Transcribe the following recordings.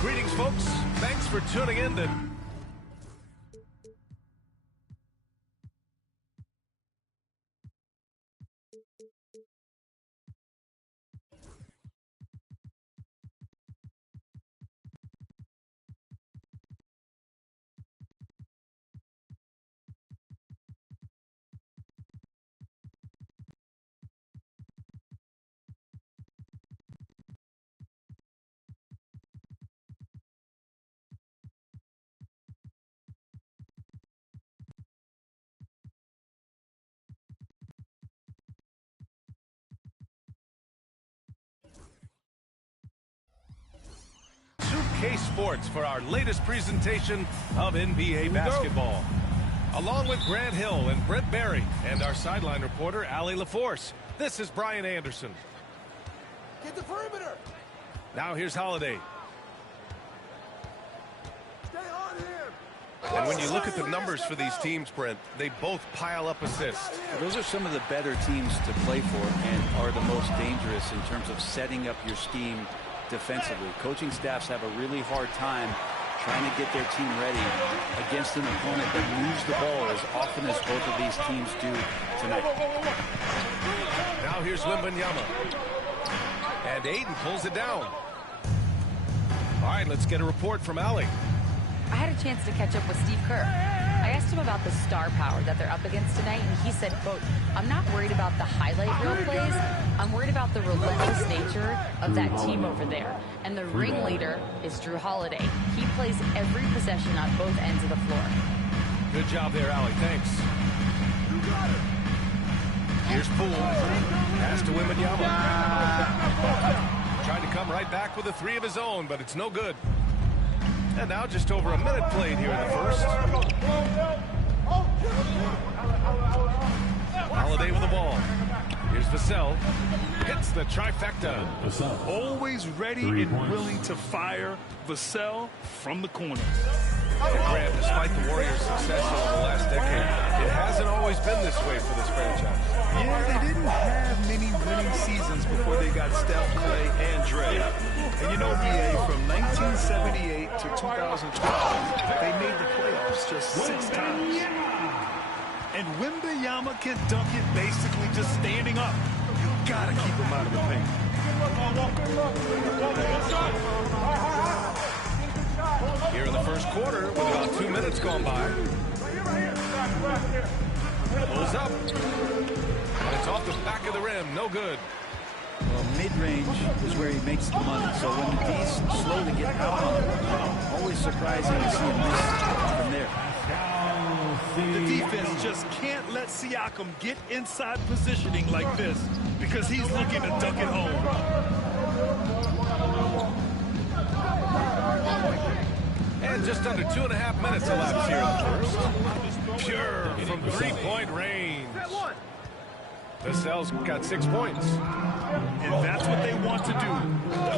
Greetings, folks. Thanks for tuning in to... Sports for our latest presentation of NBA basketball. Along with Grant Hill and Brent Barry and our sideline reporter, Allie LaForce, this is Brian Anderson. Get the perimeter. Now here's Holiday. Stay on him. And when you look at the numbers for these teams, Brent, they both pile up assists. Those are some of the better teams to play for and are the most dangerous in terms of setting up your scheme defensively. Coaching staffs have a really hard time trying to get their team ready against an opponent that moves the ball as often as both of these teams do tonight. Now here's Wembanyama. And Aiden pulls it down. All right, let's get a report from Allie. I had a chance to catch up with Steve Kerr. I asked him about the star power that they're up against tonight, and he said, quote, "I'm not worried about the highlight reel plays. I'm worried about the relentless nature of that team over there. And the ringleader is Drew Holiday. He plays every possession on both ends of the floor." Good job there, Allie. Thanks. Here's Poole. Pass to Wembanyama. Tried to come right back with a three of his own, but it's no good. And now just over a minute played here in the first. Holiday with the ball. Here's Vassell. Hits the trifecta. Always ready and willing to fire. Vassell from the corner. And Grant, despite the Warriors' success over the last decade, it hasn't always been this way for this franchise. Yeah, they didn't have many winning seasons before they got Steph, Clay, and Dre. And you know, BA, from 1978 to 2012, they made the playoffs just 6 times. And Wembanyama can dunk it basically just standing up. You gotta keep him out of the paint. Here in the first quarter, with about 2 minutes gone by. Pulls up. And it's off the back of the rim. No good. Well, mid-range is where he makes the money. So when the D's slow to get out on him, always surprising to see him miss from there. The defense just can't let Siakam get inside positioning like this because he's looking to dunk it home. And just under 2.5 minutes elapsed here in the first. Pure from three-point range. Vassell's got 6 points. And that's what they want to do.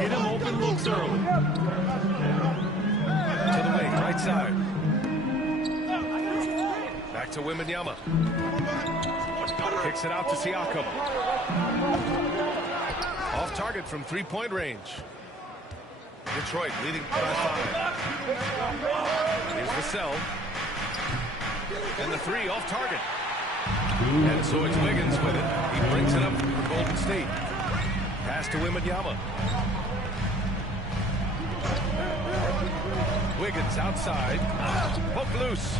Get him open looks early. To the wing, right side. Back to Wembanyama. Kicks it out to Siakam. Off target from three-point range. Detroit leading by 5. Here's Vassell. And the three off target. And so it's Wiggins with it. He brings it up for Golden State. Pass to Wembanyama. Wiggins outside. Hook loose.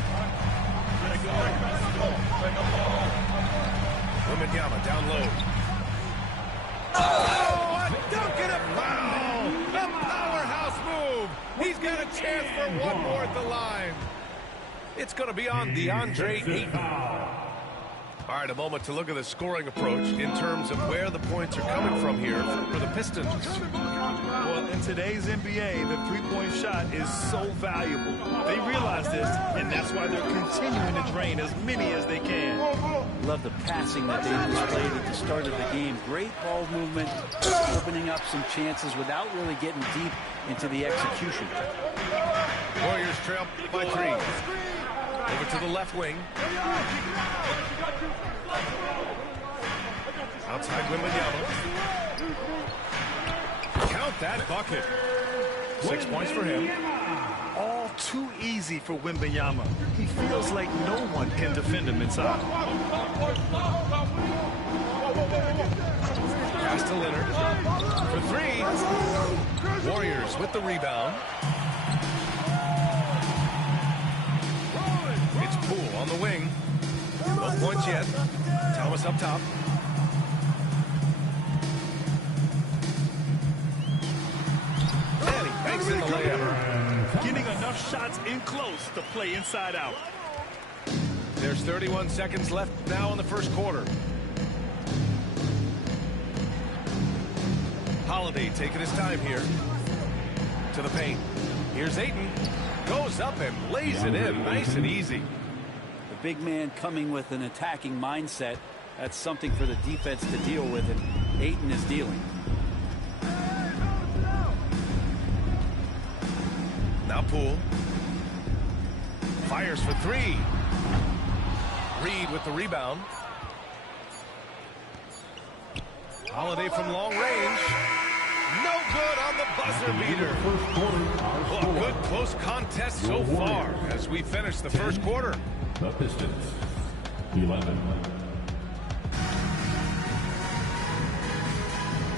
Wembanyama down low. Oh, a dunk and a foul! A powerhouse move! He's got a chance for one more at the line. It's going to be on DeAndre Ayton. All right, a moment to look at the scoring approach in terms of where the points are coming from here for the Pistons. Well, in today's NBA, the three-point shot is so valuable. They realize this, and that's why they're continuing to drain as many as they can. Love the passing that they displayed at the start of the game. Great ball movement, opening up some chances without really getting deep into the execution. Warriors trail by 3. Over to the left wing. Outside Wembanyama. Count that bucket. 6 points for him. All too easy for Wembanyama. He feels like no one can defend him inside. Pass to Leonard. For 3. Warriors with the rebound. It's Poole on the wing. No points yet. Thomas up top. And he banks in the layup. Getting enough shots in close to play inside out. There's 31 seconds left now in the first quarter. Holiday taking his time here. To the paint. Here's Ayton. Goes up and lays it in nice and easy. The big man coming with an attacking mindset. That's something for the defense to deal with, and Ayton is dealing. Now Poole. Fires for 3. Reed with the rebound. Holiday from long range. No good on the buzzer beater. Well, a good close contest so far as we finish the first quarter. The Pistons, 11.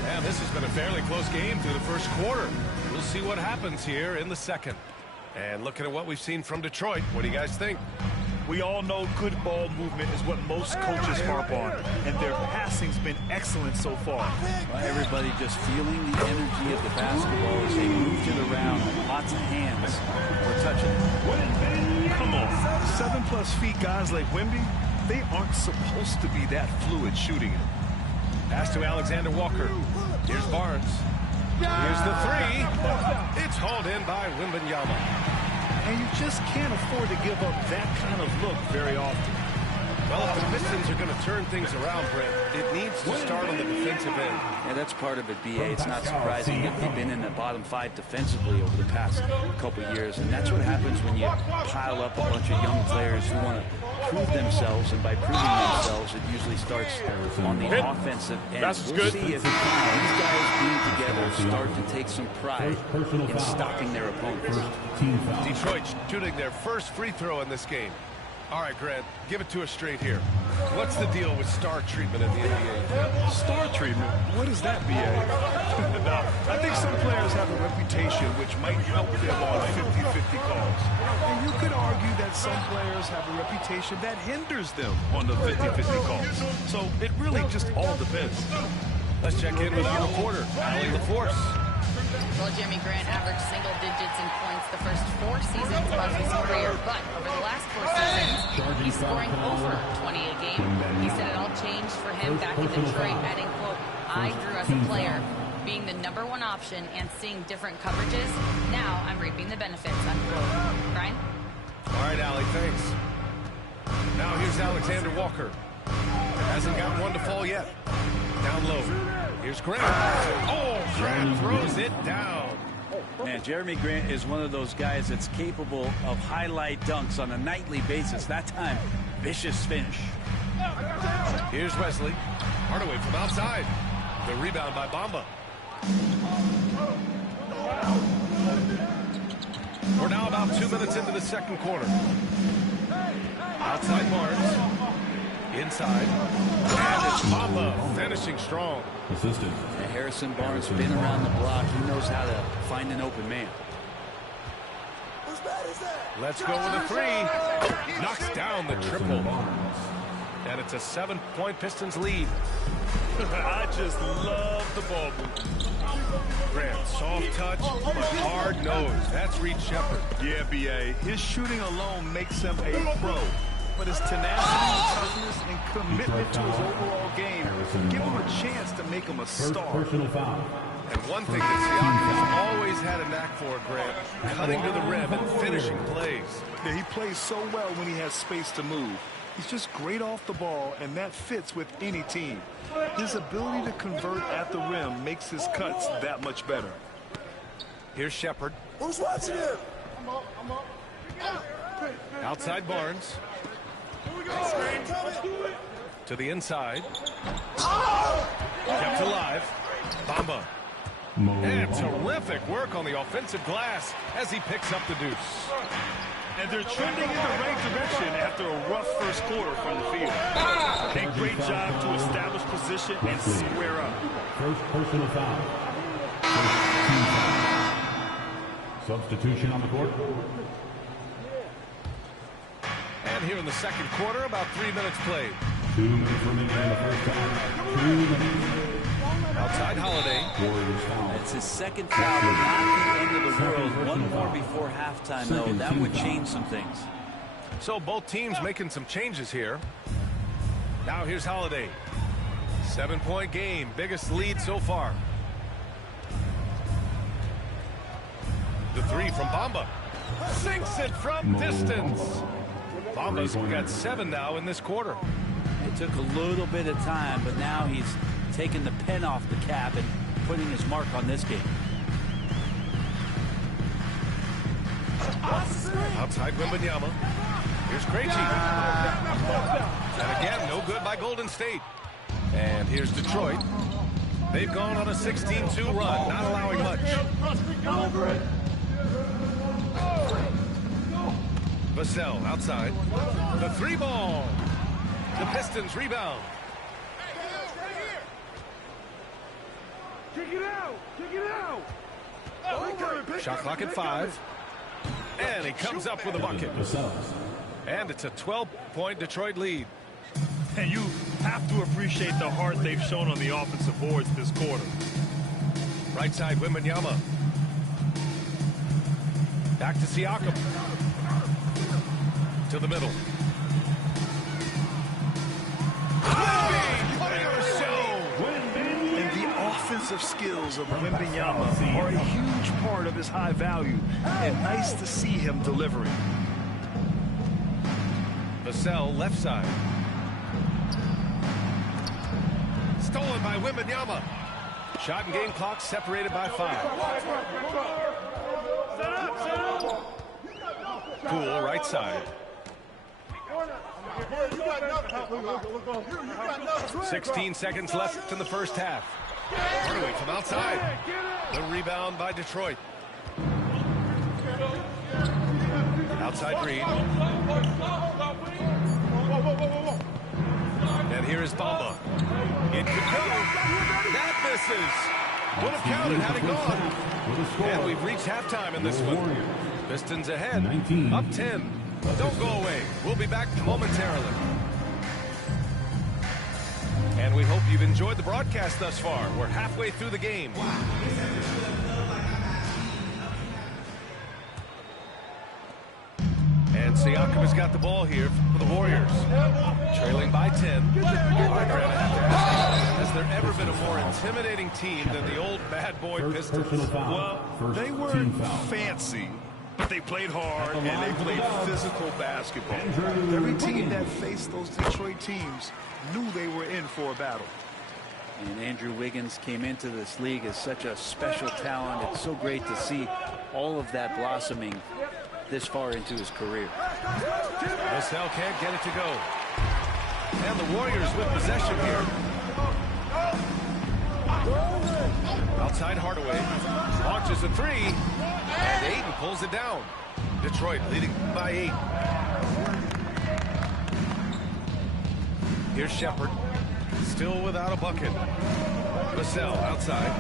And this has been a fairly close game through the first quarter. We'll see what happens here in the second. And looking at what we've seen from Detroit, what do you guys think? We all know good ball movement is what most coaches harp on, and their passing's been excellent so far. Everybody just feeling the energy of the basketball as they moved it around. Lots of hands were touching it. Come on, 7+ feet guys like Wemby, they aren't supposed to be that fluid shooting it. Pass to Alexander Walker. Here's Barnes. Here's the 3. It's hauled in by Wembanyama. And you just can't afford to give up that kind of look very often. Well, if the Pistons are going to turn things around, Brent, it needs to start on the defensive end. Yeah, that's part of it, B.A. It's not surprising that they've been in the bottom 5 defensively over the past couple years, and that's what happens when you pile up a bunch of young players who want to prove themselves, and by proving themselves, it usually starts on the offensive end. We'll see if these guys being together start to take some pride in stopping their opponents. Detroit shooting their first free throw in this game. All right, Grant, give it to us straight here. What's the deal with star treatment in the NBA? Star treatment? What is that, B.A.? Now, I think some players have a reputation which might help them on 50-50 calls. And you could argue that some players have a reputation that hinders them on the 50-50 calls. So it really just all depends. Let's check in with our reporter, Allie LaForce. Well, Jeremy Grant averaged single digits in points the first 4 seasons of his career, but over the last 4 seasons, he's scoring over 20 a game. He said it all changed for him back in Detroit, adding, quote, "I grew as a player, being the #1 option and seeing different coverages. Now I'm reaping the benefits," unquote. Brian? All right, Allie, thanks. Now here's Alexander Walker. Hasn't gotten one to fall yet. Down low. Here's Grant. Oh, Grant throws it down. Man, Jeremy Grant is one of those guys that's capable of highlight dunks on a nightly basis. That time, vicious finish. Here's Wesley. Hardaway from outside. The rebound by Bamba. We're now about 2 minutes into the second quarter. Outside Barnes. Inside. And it's Bamba finishing strong. Assistant. And Harrison Barnes been around the block. He knows how to find an open man. Let's go with a three. Knocks down the triple. And it's a 7-point Pistons lead. I just love the ball movement. Grant, soft touch, but hard nose. That's Reed Shepherd. Yeah, B.A. His shooting alone makes him a pro. But his tenacity, toughness, and commitment to his overall game give him a chance to make him a star. Personal foul. And one thing that Siakam has always had a knack for, Grant, cutting to the rim and finishing plays. Yeah, he plays so well when he has space to move. He's just great off the ball, and that fits with any team. His ability to convert at the rim makes his cuts that much better. Here's Shepherd. Who's watching him? Outside Barnes. To the inside. Kept alive. Bamba. And terrific work on the offensive glass as he picks up the deuce. And they're trending in the right direction after a rough first quarter from the field. A great job to establish position and square up. First personal foul. First team foul. Substitution on the court. And here in the second quarter, about 3 minutes played. 2 minutes remaining in the first half. 2 minutes. Outside Holiday. Warriors foul. It's his second foul, but not the end of the world. One more before halftime, though. That would change some things. So both teams making some changes here. Now here's Holiday. 7-point game. Biggest lead so far. The three from Bamba. Sinks it from distance. Bamba's got 7 now in this quarter. It took a little bit of time, but now he's taking the pen off the cap and putting his mark on this game. Outside Wembanyama. Here's Krejci. And again, no good by Golden State. And here's Detroit. They've gone on a 16-2 run, not allowing much. Vassell outside. The 3-ball. The Pistons rebound. Kick it out! Kick it out! Shot clock at 5. And he comes up with a bucket. And it's a 12-point Detroit lead. And you have to appreciate the heart they've shown on the offensive boards this quarter. Right side, Wembanyama. Back to Siakam. To the middle. And the offensive skills of Wembanyama are a huge part of his high value, and nice to see him delivering. Vassell left side. Stolen by Wembanyama. Shot and game clock separated by 5. Poole right side. 16 seconds left in the first half. Hardaway from outside. The rebound by Detroit. Outside Green. And here is Bamba. It could go. That misses. Would have counted had it gone. And we've reached halftime in this one. Pistons ahead. Up 10. Don't go away. We'll be back momentarily. And we hope you've enjoyed the broadcast thus far. We're halfway through the game. And Siakam has got the ball here for the Warriors. Trailing by 10. All right, Grant, I have to ask you, has there ever been a more intimidating team than the old bad boy Pistons? Well, they weren't fancy, but they played hard and they played physical basketball. Every team that faced those Detroit teams knew they were in for a battle. And Andrew Wiggins came into this league as such a special talent. It's so great to see all of that blossoming this far into his career. Vassell can't get it to go. And the Warriors with possession here. Outside Hardaway. Launches a 3. And Ayton pulls it down. Detroit leading by 8. Here's Shepherd. Still without a bucket. Vassell outside.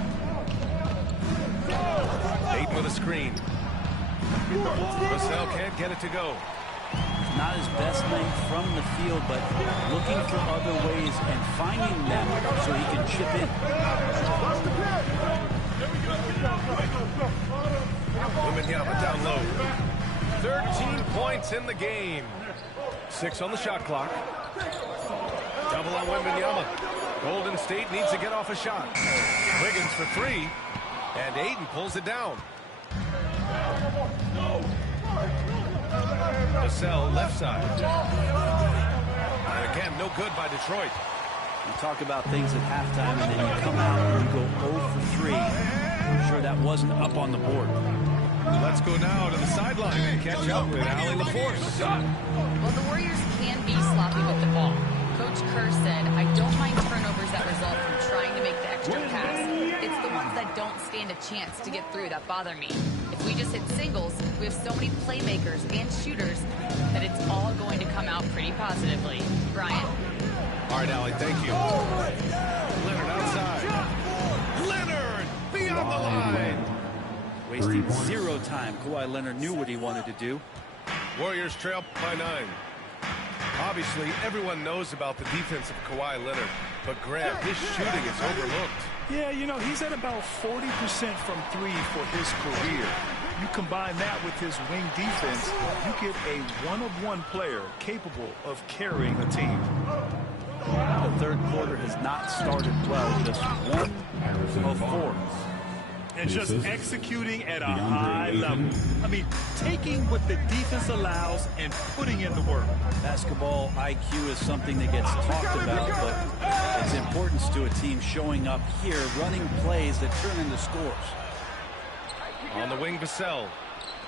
Ayton with a screen. Vassell can't get it to go. Not his best night from the field, but looking for other ways and finding them so he can chip in. Wembanyama down low. 13 points in the game. 6 on the shot clock. Double on Wembanyama. Golden State needs to get off a shot. Wiggins for 3. And Ayton pulls it down. Vassell left side. And again, no good by Detroit. You talk about things at halftime, and then you come out and you go 0 for 3. I'm sure that wasn't up on the board. Let's go now to the sideline and catch up with Allie LaForce. Well, the Warriors can be sloppy with the ball. Coach Kerr said, I don't mind turnovers that result from trying to make the extra pass. It's the ones that don't stand a chance to get through that bother me. If we just hit singles, we have so many playmakers and shooters that it's all going to come out pretty positively. Brian. All right, Allie, thank you. Leonard outside. Leonard beyond the line. Wasting 0 time. Kawhi Leonard knew what he wanted to do. Warriors trail by 9. Obviously, everyone knows about the defense of Kawhi Leonard, but Grant, his shooting is overlooked. Yeah, you know, he's at about 40% from 3 for his career. You combine that with his wing defense, you get a one-of-one player capable of carrying a team. The third quarter has not started well. Just 1 of 4. And just executing at a high level. I mean, taking what the defense allows and putting in the work. Basketball IQ is something that gets talked about, but its importance to a team showing up here, running plays that turn into scores. On the wing, Vassell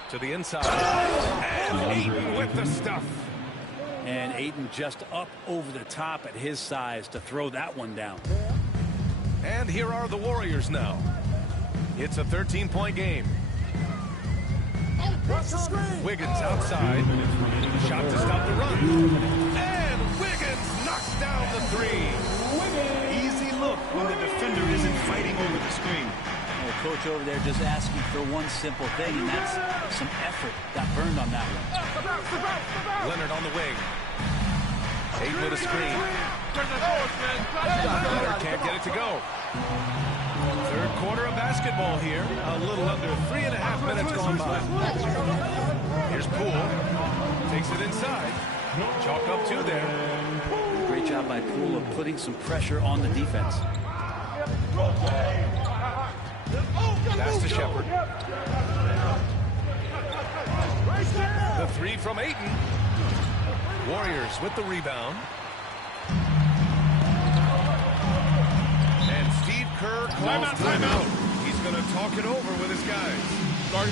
to the inside. And Ayton with the stuff. And Ayton just up over the top at his size to throw that one down. And here are the Warriors now. It's a 13-point game. Wiggins outside. Shot to stop the run. And Wiggins knocks down the 3. Easy look when the defender isn't fighting over the screen. Well, coach over there just asking for one simple thing, and that's some effort. Got burned on that one. Leonard on the wing. Ayton with a screen. Leonard can't get it to go. Third quarter of basketball here. A little under 3.5 minutes gone by. Here's Poole. Takes it inside. Chalk up 2 there. Great job by Poole of putting some pressure on the defense. Pass to Shepard. The 3 from Ayton. Warriors with the rebound. And Steve Kerr calls timeout. He's going to talk it over with his guys.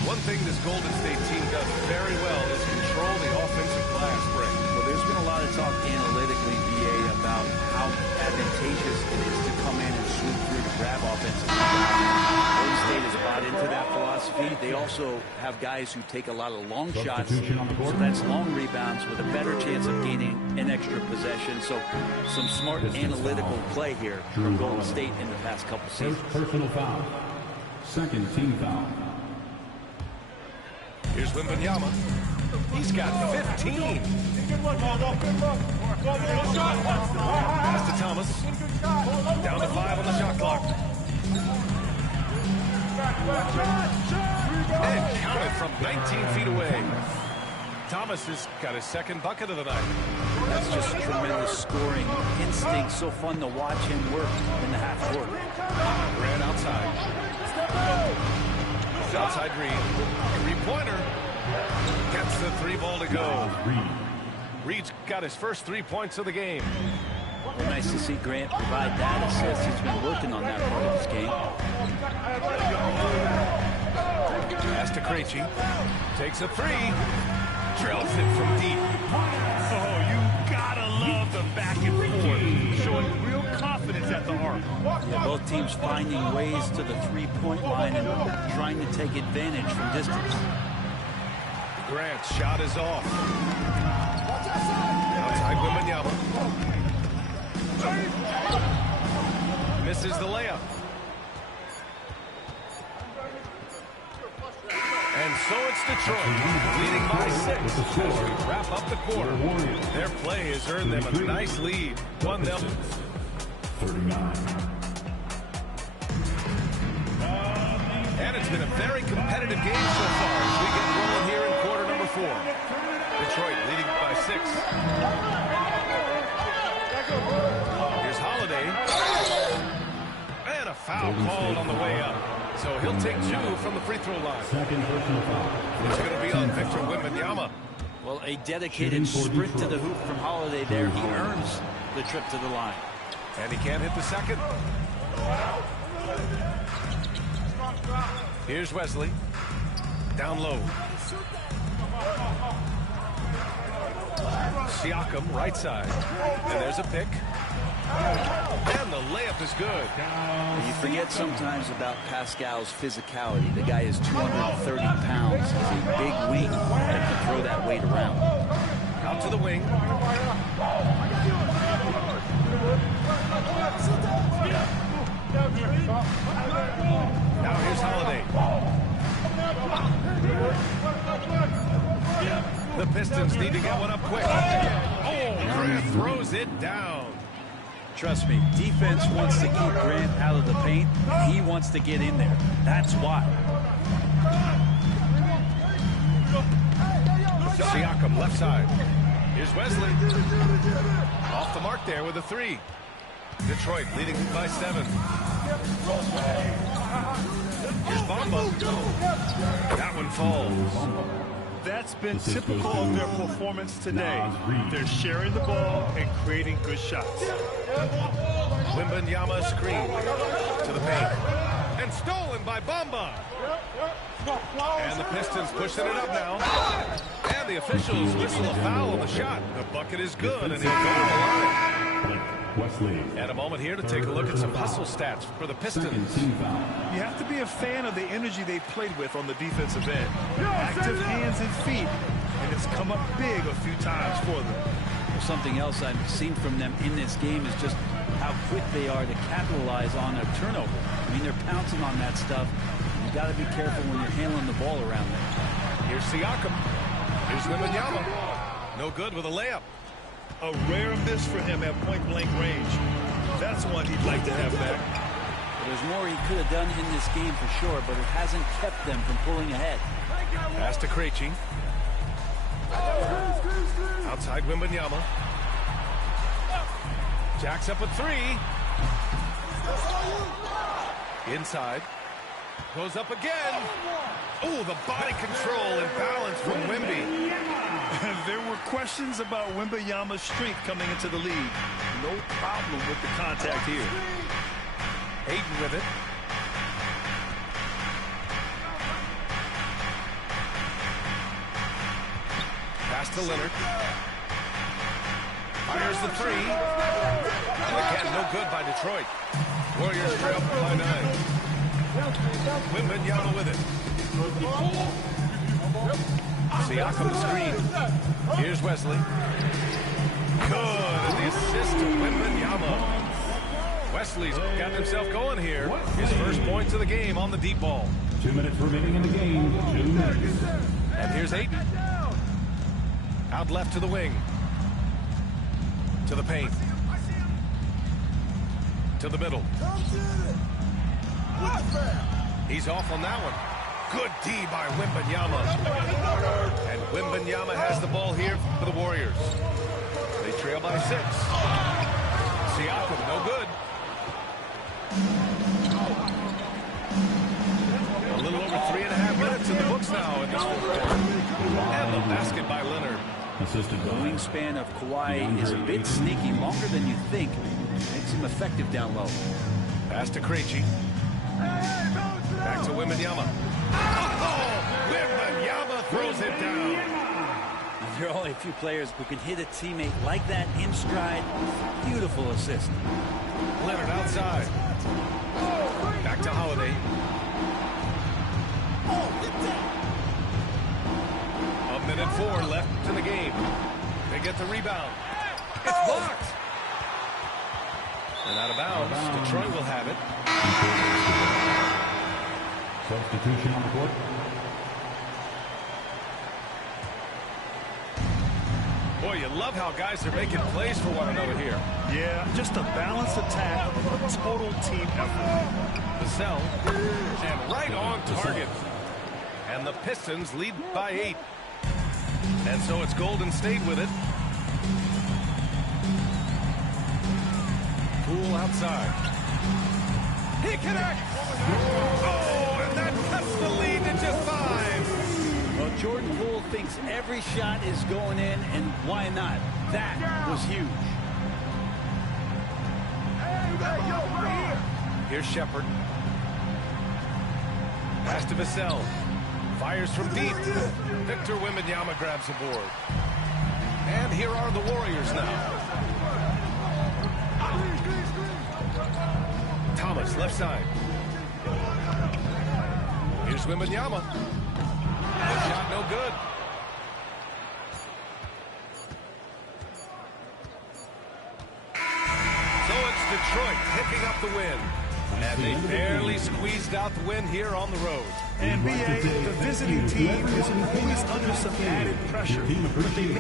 One thing this Golden State team does very well is control the offensive glass break. Well, there's been a lot of talk analytically, BA, about how advantageous it is to come in and swoop through to grab offensive rebounds. Golden State has bought into that philosophy. They also have guys who take a lot of long shots, so that's long rebounds with a better chance of gaining an extra possession. So some smart analytical play here from Golden State in the past couple seasons. First personal foul. Second team foul. Here's Wembanyama. He's got 15. Pass to Thomas. Down to 5 on the shot clock. And counted from 19 feet away. Thomas has got his second bucket of the night. That's just tremendous scoring instinct. So fun to watch him work in the half court. Ran outside. Outside Reed. 3-pointer. Gets the 3 ball to go. Reed's got his first 3 points of the game. Well, nice to see Grant provide that assist. He's been working on that part of his game. Pass to Krejci. Takes a 3. Drills it from deep. Oh, you gotta love the back and forth. Showing real confidence at the arc. Yeah, both teams finding ways to the 3-point line and trying to take advantage from distance. Grant's shot is off. Outside Wembanyama. Misses the layup. And so it's Detroit, leading by 6 as we wrap up the quarter. Their play has earned them a nice lead. 1-0. 39. And it's been a very competitive game so far as we get rolling here in quarter number 4. Detroit leading by 6. Here's Holiday. And a foul called on the way up. So he'll take 2 from the free throw line. Second personal foul. It's going to be on Victor Wembanyama. Well, a dedicated sprint to the hoop from Holiday there. He earns the trip to the line. And he can't hit the second. Here's Wesley. Down low. Siakam, right side. And there's a pick. And the layup is good. You forget sometimes about Pascal's physicality. The guy is 230 pounds. He's a big wing that can throw that weight around. Out to the wing. Now here's Holiday. The Pistons need to get one up quick. Oh, Grant throws it down. Trust me, defense wants to keep Grant out of the paint. He wants to get in there. That's why. Siakam, left side. Here's Wesley. Off the mark there with a 3. Detroit leading by 7. Here's Bamba. That one falls. That's been typical of their performance today. They're sharing the ball and creating good shots. Wembanyama screen to the paint. And stolen by Bamba. And the Pistons pushing it up now. And the officials whistle a foul on the shot. The bucket is good, and he'll go to the line. Wesley. And a moment here to take a look at some hustle stats for the Pistons. You have to be a fan of the energy they played with on the defensive end. Active hands and feet, and it's come up big a few times for them. Well, something else I've seen from them in this game is just how quick they are to capitalize on a turnover. I mean, they're pouncing on that stuff. You got to be careful when you're handling the ball around them. Here's Siakam. Here's Wembanyama. No good with a layup. A rare miss for him at point-blank range. That's one he'd like to have back. There's more he could have done in this game for sure, but it hasn't kept them from pulling ahead. Pass to Krejci. Outside Wembanyama. Jacks up a 3. Inside. Goes up again. Oh, the body control and balance from Wemby. There were questions about Wembanyama's strength coming into the league. No problem with the contact here. Aiden with it. Pass to Leonard. Fires the 3. And again, no good by Detroit. Warriors trail by 9. Wembanyama with it. Siakam the screen. Here's Wesley. Good, and the assist to Wembanyama. Wesley's got himself going here. His first points of the game on the deep ball. 2 minutes remaining in the game. 2 minutes. And here's Ayton. Out left to the wing. To the paint. To the middle. He's off on that one. Good D by Wembanyama. And Wembanyama has the ball here for the Warriors. They trail by 6. Siakam, no good. A little over 3.5 minutes in the books now in this quarter. And the basket by Leonard. Assisted The by wingspan of Kawhi is a bit sneaky, longer than you think. Makes him effective down low. Pass to Krejci. Back to Wembanyama. Oh, Wembanyama throws it down. There are only a few players who can hit a teammate like that in stride. Beautiful assist. Leonard outside. Back to Holiday. A minute 4 left in the game. They get the rebound. It's blocked. And out of bounds. Detroit will have it. substitution on the court. Boy, you love how guys are making plays for one another here. Yeah, just a balanced attack, a total team effort. Vassell, and right on target. And the Pistons lead by 8. And so it's Golden State with it. Poole outside. He connects! Oh, and that cuts the lead to just 5. Well, Jordan Poole thinks every shot is going in, and why not? That was huge. Here's Shepard. Pass to Vassell. Fires from deep. Victor Wembanyama grabs the board. And here are the Warriors now. Thomas, left side. Here's Wembanyama. And shot no good. So it's Detroit picking up the win. And they barely squeezed out the win here on the road. And BA, the visiting team is always under some added pressure. But they